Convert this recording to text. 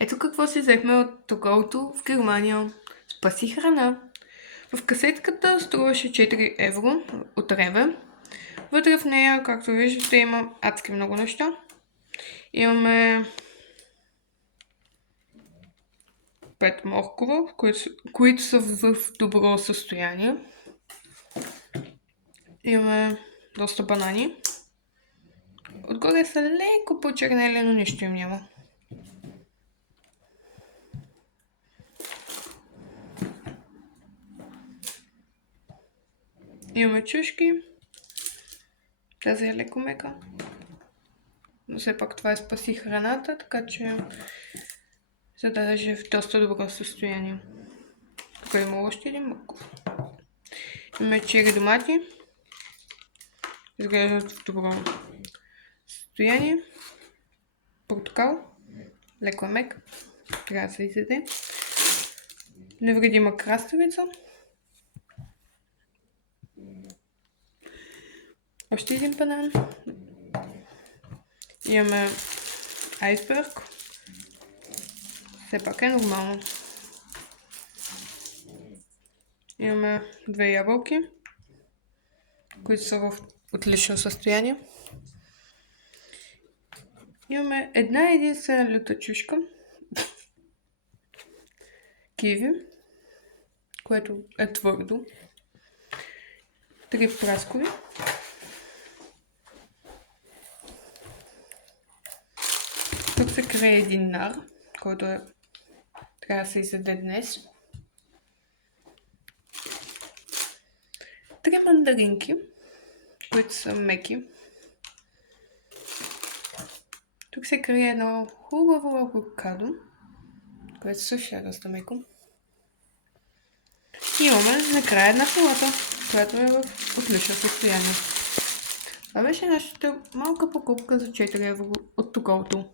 Ето какво си взехме от тоголто в Германия. Спаси храна. В касетката струваше 4 евро от Реве. Вътре в нея, както виждате, има адски много неща. Имаме 5 моркова, които са в добро състояние. Имаме доста банани. Отгоре са леко почернели, но нищо им няма. Имаме чушки. Тази е леко мека. Но все пак това е спаси храната, така че за да държи в доста добро състояние. Тук има още един морков. Имаме чери домати. Изглеждат в добро състояние. Портокал. Леко е мек. Трябва да се изяде. Невредима краставица. Още един банан. Имаме айсберг. Все пак е нормално. Имаме 2 ябълки, които са в отлично състояние. Имаме една единствена люта чушка. Киви, което е твърдо. 3 праскови. Тук се крие един нар, който трябва да се изяде днес. 3 мандаринки, които са меки. Тук се крие едно хубаво авокадо, което също е доста меко. И имаме накрая една салата, която е в отлично състояние. Това беше нашата малка покупка за 4 евро от тоголто.